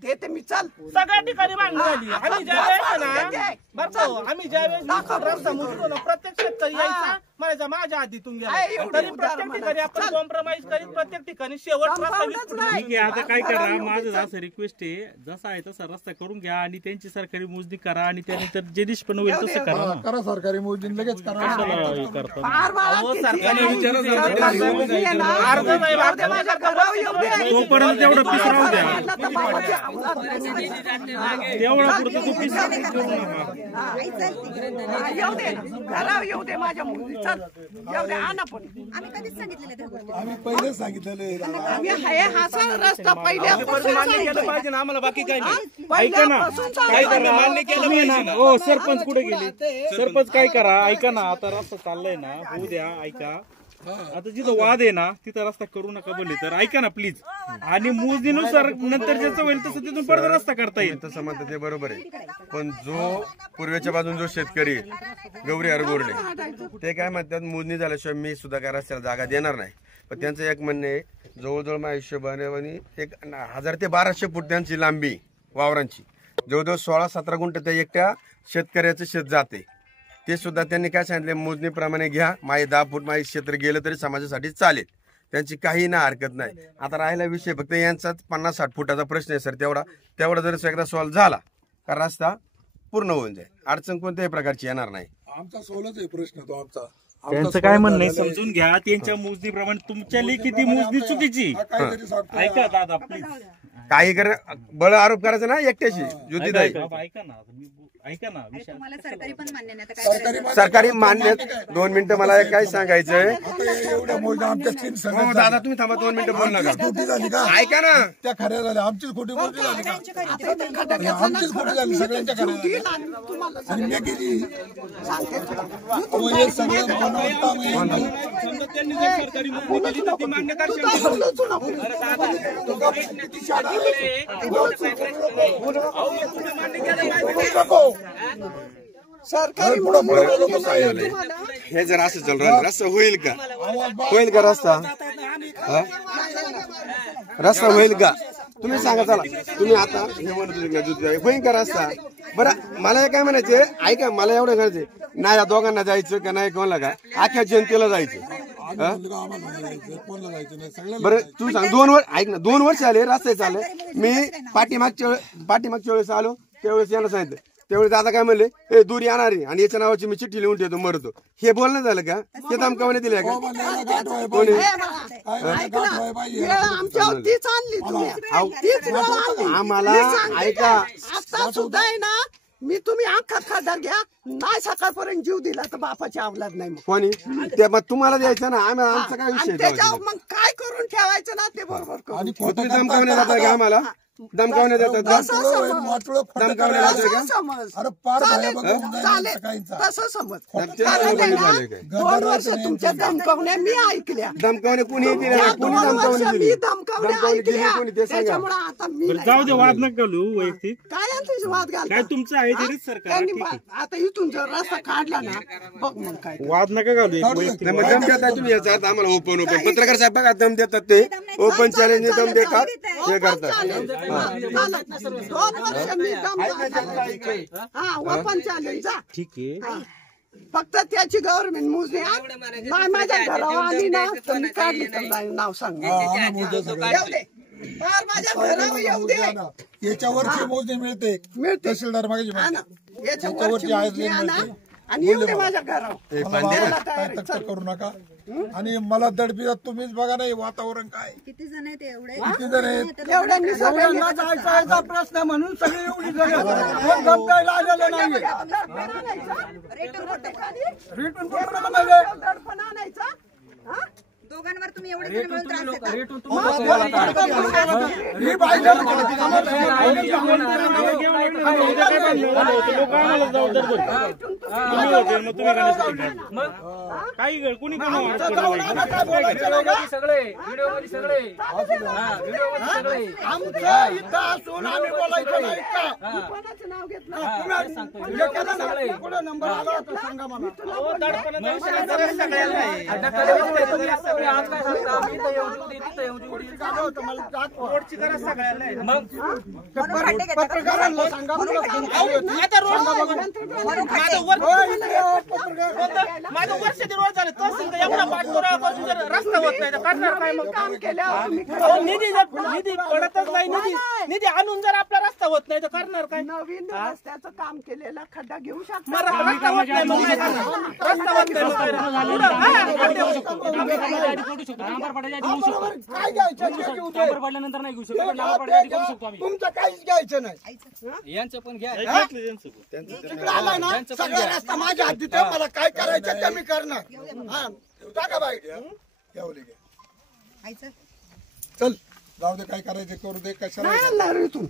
देते मी चल. सगळ्या ठिकाणी मागणी झाली. आम्ही ज्या वेळेस ना बरं आम्ही ज्या वेळेस रस्ता मोजतो ना प्रत्येक शेतकरी यायचा म्हणायचा माझ्या हातीतून गेला. तरी प्रत्येक ठिकाणी आपण कॉम्प्रोमाइज करीत प्रत्येक ठिकाणी शेवट रस्ता ठीक आहे. आता काय करा, माझं असं रिक्वेस्ट आहे, जसा आहे तसा रस्ता करून घ्या आणि त्यांची सरकारी मोजणी करा आणि त्यानंतर जे निष्पन्न होईल तसं करा ना. करा सरकारी मोजणी लगेच करा. कशाला हे करता? तोपर्यंत तेवढं पीस राहू द्या, तेवढा पुरतं तो पीस करू नका. येऊ दे घरावर येऊ दे माझ्या मुली. चल येऊ दे आणा. पण आम्ही कधीच सांगितलेलं त्या गोष्टी. आम्ही पहिलेच सांगितलेलं आम्ही हाय हाचा रस्ता पहिल्यापासून मान्य केलं पाहिजे ना आम्हाला, बाकी काय नाही. ऐका ना, काय करा, मान्य केलं तुम्ही ना, पाहिजे ना. हो सरपंच कुठे गेले, सरपंच काय करा, ऐका ना, आता रस्ता चाललाय ना, होऊ द्या. ऐका आता जिथं वाद आहे ना तिथं रस्ता करू नका बोलले तर ऐका ना प्लीज. आणि मोजणीनुसार नंतर ज्याचं होईल तसं तिथून परत रस्ता करता येईल. तसं म्हणतात ते बरोबर आहे, पण जो पूर्वेच्या बाजून जो शेतकरी गौरी हरगोरडे ते काय म्हणतात मोजणी झाल्याशिवाय मी सुद्धा काय रस्त्याला जागा देणार नाही. पण त्यांचं एक म्हणणं आहे, जवळजवळ माझ्या हिशोबाने 1000 ते 1200 फूट त्यांची लांबी वावरांची, जवळजवळ 16-17 गुंठ त्या एकट्या शेतकऱ्याचं शेत जाते. ते सुद्धा त्यांनी काय सांगितले, मोजणीप्रमाणे घ्या, माझे 10 फूट माझे क्षेत्र गेलं तरी समाजासाठी चालेल, त्यांची काही ना हरकत नाही. आता राहिला विषय फक्त यांचाच 50-60 फुटाचा प्रश्न आहे सर. तेवढा जर एकदा सॉल्व्ह झाला का रस्ता पूर्ण होऊन जाईल, अडचण कोणत्याही प्रकारची येणार नाही. आमचा सोलच आहे प्रश्न तो आमचा. त्यांचं काय म्हणणं आहे समजून घ्या, त्यांच्या मोजणीप्रमाणे तुमच्या लेखी ती मोजणी चुकीची. ऐका दादा प्लीज, काही बळ आरोप करायचा ना एकट्याशी ज्योतिताई. ऐका ना, ऐका ना अरे तुम्हाला सरकारी पण मान्य नाही तर काय सरकारी करायचं? सरकारी मान्य 2 मिनिटं मला एक काय सांगायचंय. आता एवढ्या मोठ्या आमच्या 3 हो सगळ्या दादा तुम्ही थांबा 2 मिनिटं बोल नका. खोटी झाली का? ऐका ना त्या खऱ्या झाल्या, आमचीच खोटी खोटी झाली का? आमचीच खोटी झाली, सगळ्यांच्या खऱ्या झाल्या. तुम्हाला आणि मी किती सांगते तुला. अहो, हे सगळं बनवता मी. समजा त्यांनी जर सरकारी नोकरी केली तर ती मान्य करशील का? किती शाळा आहे? सरकारी पुढं पुढं बोलू कसं आहे? हे जर असं चालू राहिलं रस्ता होईल का? होईल का रस्ता? हा? रस्ता होईल का? तुम्ही सांगा चला. तुम्ही आता हे म्हणत होते का दूध आहे. होईल का रस्ता? बरं मला हे काय म्हणायचे, ऐका मला एवढं करायचे नाही या दोघांना जायचं का नाही कोणाला का अख्ख्या जनतेला जायचं. हा? कोणाला जायचं नाही, सगळ्या बरं तू सांग 2 वर्ष ऐक ना 2 वर्ष आले रस्ते चालले. मी पाठीमागच्या वेळेस आलो त्यावेळेस यांना सांगितलं. त्यावेळेस दादा काय म्हणले हे दूर येणार आहे आणि याच्या नावाची मी चिठ्ठी लिहून ठेवतो मरतो. हे बोलणं झालं का? ते धमकावणे दिले का? कोणी आमच्यावर तीच आणली तुम्ही. तीच वेळ आणली. आम्हाला ऐका आता सुद्धा आहे ना, मी तुम्ही अख्खा खडा घ्या नाही सकाळपर्यंत जीव दिला तर बापाची अवलाद नाही. मग कोणी ते मग तुम्हाला द्यायचं ना. आम्ही आमचा काय आणि विषय त्याच्यावर मग काय करून ठेवायचं ना ते बरोबर करू. आणि तुम्ही धमकावणे जाता का आम्हाला? धमकावणे जातात का? धमकावणे जातात का? समज अरे पार चालेल, भया बघून चालेल. काहींचा. तसं समज ते कारण आहे ना, झाले काय? 2 वर्ष तुमच्या धमकावण्या मी ऐकल्या. धमकावणे कुणी दिले त्या नाही. कुणी 2 वर्ष धमकावणे मी दिली? धमकावण्या धमकावणे दिली ऐकल्या. कोणी ते सांगा. त्याच्यामुळे आता मी नाही. जाऊ दे, वाद नका घालू वैयक्तिक. काय यांच्याशी वाद घालता? काय तुमचं आहे तरीच सरकार. त्यांनी आता इथून जर रस्ता काढला ना बघ मग काय. वाद नका घालू एक वैयक्तिक. नाही, मग दम देतात तुम्ही याचा अर्थ आम्हाला ओपन पत्रकार साहेब बघा दम देतात. ते ओपन चॅलेंज दम देतात हे करतात. 2 वर्ष मी हा ओपन चॅलेंज जा. ठीक आहे. हा. फक्त त्याची गव्हर्नमेंट मोजणी नाही माझ्या घरावर आली ना तर मी काढली तर नाही नाव सांग. येऊ दे. फार माझ्या घरावर येऊ दे. याच्यावरची मोजणी मिळते. मिळते. तहसीलदार मागे हा ना. याच्यावरची याच्यावरची आहे मोजणी आणा मिळते. आणि येऊ दे माझ्या घरावर. मला काय तक्रार करू नका. आणि मला दडपी तुम्हीच बघा नाही वातावरण काय किती जण आहेत एवढे? किती जण आहेत? एवढ्यांनी सगळ्यांनी जायचा प्रश्न म्हणून सगळी एवढी धमकायला आलेलं नाही. रिटर्न दडपण आणायचा? हा? दोघांवर तुम्ही एवढे जण मिळून त्रास देता? काही कुणी आमचं इथं असून आम्ही बोलायचं नाही का? कोणाचं नाव घेतलं? पुढे नंबर आला होता सांगा मला. पत्रकारांना सांगा माझं वर्ष दीड वर्ष झालं तहसील एवढा पाठपुरावा करून जर रस्ता होत नाही तर करणार काय? मग काम केल्यावर तुम्ही अहो, निधी पडतच नाही. निधी आणून जर आपला रस्ता होत नाही तर करणार काय? नवीन रस्त्याचं काम केलेला खड्डा घेऊ मग शकता. रस्ता होत नाही मग काय करणार? रस्ता होत नाही मग काय करणार? पुढं, हा, काय घ्यायचं ते घेऊ दे. तुमचं काहीच घ्यायचं नाही. यांचं पण घ्या. तिकडे आलाय ना सगळा रस्ता माझ्या हातीत आहे. मला काय करायचं ते मी करणार. हा टाका बाई. यावले घे. आईचं? चल जाऊ दे काय करायचं करू दे कशाला नाही आणणार इथून.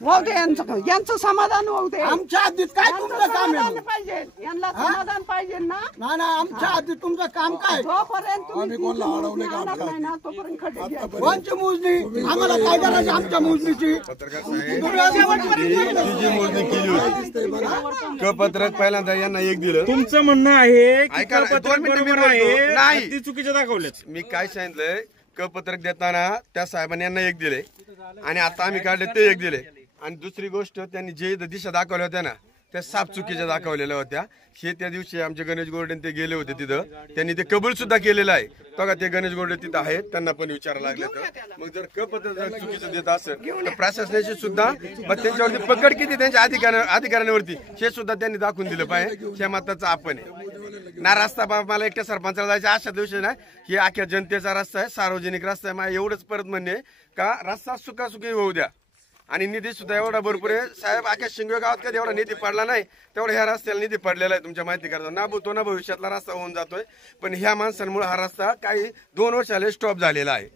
वाहू दे यांचं समाधान होऊ दे. आमच्या हातीत काय तुमचं काम आहे? समाधान पाहिजे यांना समाधान पाहिजे ना. ना ना आमच्या हातीत तुमचं काम काय? जोपर्यंत तुम्ही आम्ही कोणाला तुमची अडवले मोजणी का आणत नाही ना तोपर्यंत खड्डे घ्या. कोणची मोजणी? आम्हाला काय करायचं आमच्या मोजणीची? तुझी मोजणी केली होती. पत्रक पहिल्यांदा यांना एक दिलं. तुमचं म्हणणं आहे की ऐका ना, पत्रक 2 मिनिटं मी बरोबर आहे, बोलतो. नाही. ती चुकीचे दाखवलेत. मी काय सांगितलंय पत्रक देताना त्या साहेबांनी यांना एक दिले आणि आता आम्ही काढले ते एक दिले. आणि दुसरी गोष्ट त्यांनी जे दिशा दाखवल्या होत्या ना त्या साफ चुकीच्या दाखवलेल्या होत्या. हे त्या दिवशी आमचे गणेश गोरडे ते गेले होते तिथं. त्यांनी ते कबूल सुद्धा केलेलं आहे. बघा ते गणेश गोरडे तिथं आहेत त्यांना पण विचारायला लागले. तर मग जर पत्र चुकीचं देत असेल तर प्रशासनाची सुद्धा मग त्यांच्यावरती पकड किती त्यांच्या अधिकाऱ्यांवरती हे सुद्धा त्यांनी दाखवून दिलं पाहिजे. हे मताचं आपण आहे ना. रस्ता मला एकट्या सरपंचाला जायचा अशा दिवशी नाही. हे अख्ख्या जनतेचा रस्ता आहे, सार्वजनिक रस्ता आहे. मला एवढंच परत म्हणणे का रस्ता सुखासुखी होऊ द्या. आणि निधी सुद्धा एवढा भरपूर आहे साहेब. अख्या शिंगवे गावात कधी एवढा निधी पडला नाही तेवढा ह्या रस्त्याला निधी पडलेला आहे. तुमच्या माहिती करता ना तो ना भविष्यातला रस्ता होऊन जातोय, पण ह्या माणसांमुळे हा रस्ता काही 2 वर्षाले स्टॉप झालेला आहे.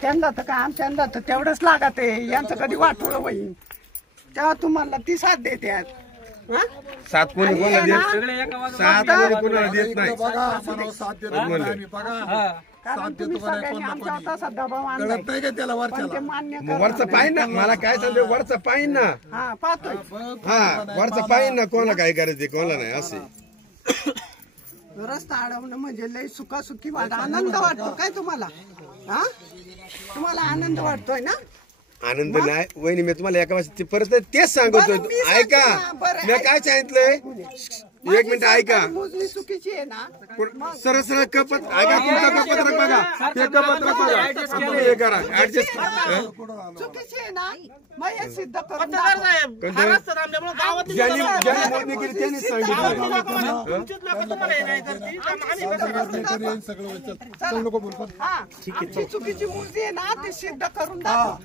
त्यांना तर काय आमच्यांना तर तेवढंच लागत आहे. यांचं कधी वाटोळ होईल तेव्हा तुम्हाला ती साथ देते. सात कोणी कोणाला देत सात कोणी कोणाला देत नाही. बघा आम्हाला साथ देतो म्हणले आम्ही, बघा साथ देतो का नाही कोण ना कोणी. कळत नाही का त्याला वरच्याला. वरचा पाहिजे ना, मला काय सांगते वरचा पाहिजे ना. पाहतोय हा वरचा पाहिजे ना, कोणाला काय करायचे कोणाला नाही असे. रस्ता अडवणं म्हणजे लय सुखासुखी आनंद वाटतो काय तुम्हाला? तुम्हाला आनंद वाटतोय ना? आनंद नाही वहिनी, मी तुम्हाला एका वाजता परत तेच सांगतोय. ऐका मी काय सांगितलंय, एक मिनिट ऐका. मोजणी चुकीची आहे ना. सरळ सरळ कपत ऐका, तुमचं कपत्रक बघा, ते कपत्रक बघा, हे करा ऍडजस्ट. चुकीची आहे ना, मग हे सिद्ध करून पत्रकार साहेब हा रस्ता थांबल्यामुळे गावातील ज्यांनी मोजणी केली त्यांनी सांगितलं. तुमचीच लोकं तुम्हाला हे नाही करतील, तर आम्ही आमची चुकीची मोजणी आहे ना, ते सिद्ध करून दाखवा.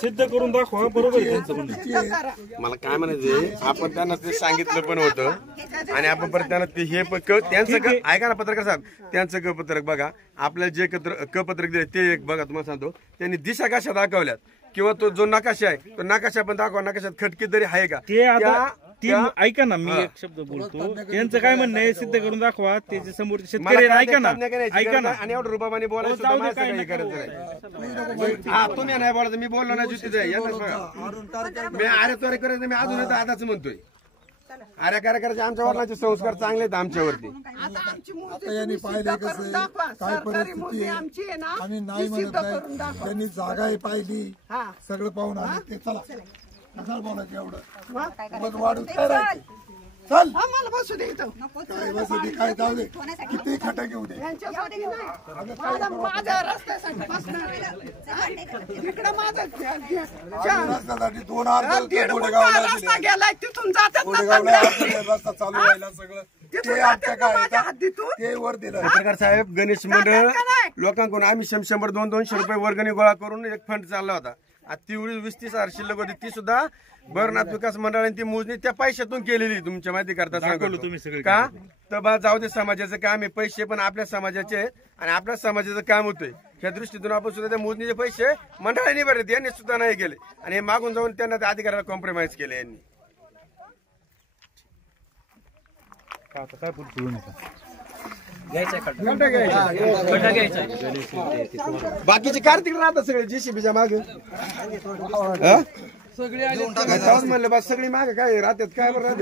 सिद्ध करून दाखवा. बरोबर आहे त्यांचं म्हणणं. सिद्ध करा. मला काय म्हणायचंय, आपण त्यांना ते सांगितलं पण होतं आणि आपण परत त्यांना ते हे त्यांचं ऐका ना पत्रकार साहेब, त्यांचं कपत्रक बघा, आपल्याला जे कपत्रक दिले ते एक बघा. तुम्हाला सांगतो त्यांनी दिशा कशा दाखवल्यात किंवा तो जो नकाशा आहे तो नकाशा पण दाखवा. नकाशात खटकी तरी आहे का ते आता ते ऐका ना, मी एक शब्द बोलतो. त्यांचं काय म्हणणं आहे, सिद्ध करून दाखवा. त्याच्या समोर शेतकरी ऐका ना, ऐका ना. आणि एवढं रुबाबाने बोलायचं हा तुम्ही नाही बोलायचं, मी बोललो ना जुती मी अरे त्वरे करायचं, मी अजून आताच म्हणतोय. अरे करायचे आमच्या वडिलांचे संस्कार चांगले आहेत आमच्यावरती. आता आमची आता यांनी पाहिले कसं काय परिस्थिती आहे. आम्ही नाही म्हणत नाही, त्यांनी जागाही पाहिली, सगळं पाहून आले. ते चला कशाला बोलायचं एवढं, मग वाढून काय राहायचं. चल मला बसू दे इथं. काय बसू दे, काय जाऊ दे, किती खटा घेऊ दे. यांच्यासाठी नाही, माझ्या रस्त्यासाठी बसणार. इकडे माझा रस्त्यासाठी 2 अर्ज गोडेगावला रस्ता गेलाय, तिथून जातात गोडेगावला रस्ता चालू व्हायला सगळं ते आमच्या काय ते वर दिलं. पत्रकार साहेब, गणेश मंडळ लोकांकडून आम्ही 100-200 रुपये वर्गणी गोळा करून एक फंड चालला होता. तेवढी 20-30 हजार शिल्लक होती, ती सुद्धा भरनाथ विकास मंडळाने ती मोजणी त्या पैशातून केलेली. तुमच्या माहिती करता सांगतो तुम्ही सगळे का तर बा जाऊ दे, समाजाचं काम आहे, पैसे पण आपल्या समाजाचे आहेत आणि आपल्या समाजाचं काम होतंय. ह्या दृष्टीतून आपण सुद्धा त्या मोजणीचे पैसे मंडळाने भरले, यांनी सुद्धा नाही केले आणि हे मागून जाऊन त्यांना त्या अधिकाऱ्याला कॉम्प्रोमाइज केले यांनी. बाकीचे कार्तिक राहतात सगळे JCBच्या मागे म्हणलं बस सगळी मागे काय राहतात, काय बरं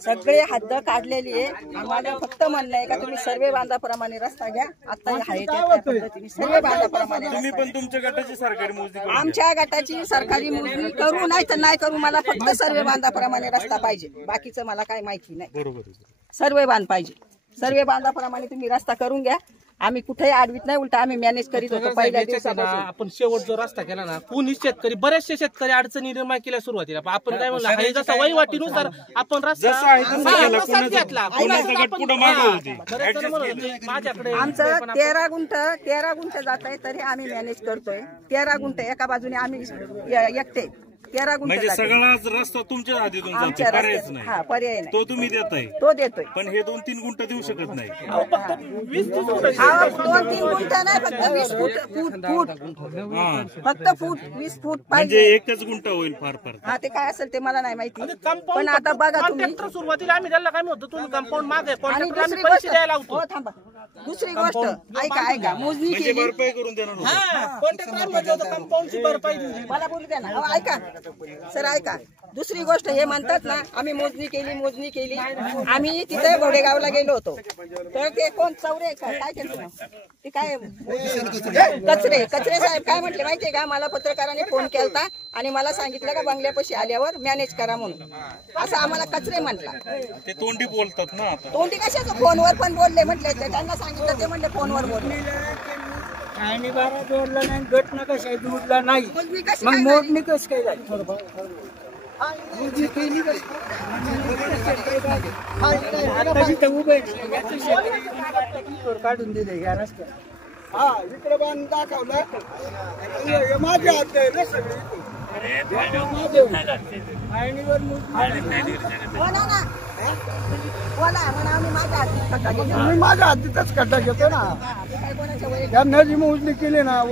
सगळे हद्द काढलेली आहे. आम्हाला फक्त म्हणणं आहे का तुम्ही सर्वे बांधाप्रमाणे रस्ता घ्या. आता आहे त्या पद्धतीने सर्वे बांधाप्रमाणे. तुम्ही पण तुमच्या गटाची सरकारी मोजणी करा. आमच्या गटाची सरकारी मोजणी करू नाही तर नाही करू, मला फक्त सर्वे बांधाप्रमाणे रस्ता पाहिजे. बाकीचं मला काय माहिती नाही. बरोबर. सर्वे बांध पाहिजे. सर्वे बांधाप्रमाणे तुम्ही रस्ता करून घ्या. आम्ही कुठेही आडवीत नाही, उलट आम्ही मॅनेज करीत होतो पहिल्या दिवसापासून. आपण शेवट जो रस्ता केला ना, कुणी शेतकरी बरेचसे शेतकरी अडचणी निर्माण केल्या सुरुवातीला. आपण काय म्हणलं, जसं वहिवाटीनुसार आपण रस्ता घेतला. माझ्याकडे आमचं 13 गुंठ जात आहे, तरी आम्ही मॅनेज करतोय. 13 गुंठ एका बाजूने आम्ही एकटे 13 गुंठ म्हणजे सगळाच रस्ता तुमच्या हातीतून जातो, पर्यायच नाही. हा, पर्याय नाही. तो तुम्ही देताय, तो देतोय. पण हे 2-3 गुंठ देऊ शकत नाही. 2-3 गुंठ नाही, फक्त 20 फूट फक्त फूट 20 फूट म्हणजे पाहिजे. एकच गुंठ होईल फार फार. हा, ते काय असेल ते मला नाही माहिती, पण आता बघा तुम्ही. सुरुवातीला आम्ही त्याला काय म्हणतो, तुम्ही कंपाऊंड मागे आणि दुसरी पैसे द्यायला गोष्ट, हो थांबा, दुसरी गोष्ट ऐका, मोजणी केली, भरपाई करून देणार कंपाऊंडची भरपाई. मला बोलू द्या ना. ऐका सर, ऐका. दुसरी गोष्ट हे म्हणतात ना, आम्ही मोजणी केली. आम्ही तिथे गोडेगावला गेलो होतो, तर ते कोण चौरे काय केलं ते काय कचरे साहेब काय म्हटले माहितीये का, मला पत्रकारांनी फोन केलता आणि मला सांगितलं का बंगल्यापाशी आल्यावर मॅनेज करा म्हणून. असं आम्हाला कचरे म्हटला. ते तोंडी बोलतात ना. तोंडी कशाचं, फोनवर पण बोलले म्हटले. त्यांना सांगितलं ते म्हणले फोनवर बोलले. आणि बारा जोडला नाही, गट नका शाही दूधला नाही, मग मोडणी कसं काय झाली. काढून दिले या रस्त्यात. हा इकडे बांधून दाखवलं हे माझ्या हात आहे ना सगळे मी माझ्या हातीतच खड्डा घेतो ना. त्यांना जी मोजणी केली ना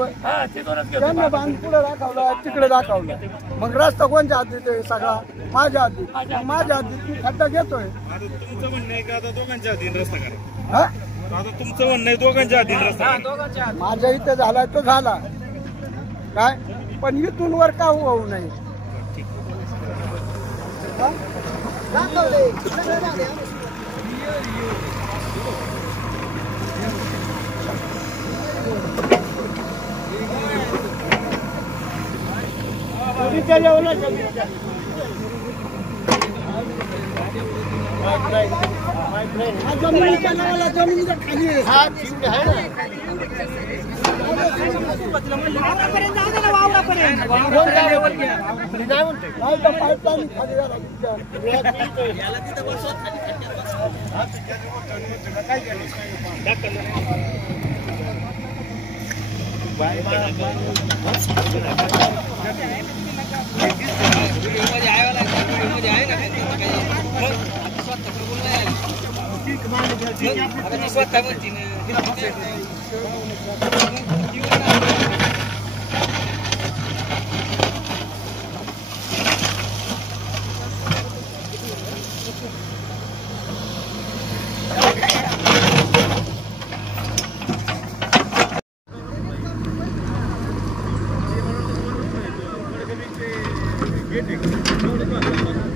त्यांना बांध पुढे दाखवलं तिकडे दाखवलं मग रस्ता कोणत्या हातीत आहे सगळा माझ्या हातीत. माझ्या हातीत मी खड्डा घेतोय. तुमचं म्हणणं आहे का आता दोघांच्या अधीन रस्ता करा? हा आता तुमचं म्हणणं आहे दोघांच्या अधीन रस्ता करा? माझ्या इथं झाला तो झाला काय पण इथून वर का होऊ नये. दाखवले सगळे झाले. जमिनीच्या नावाला जमिनीच्या खाली पाईपलाईन खाली गेट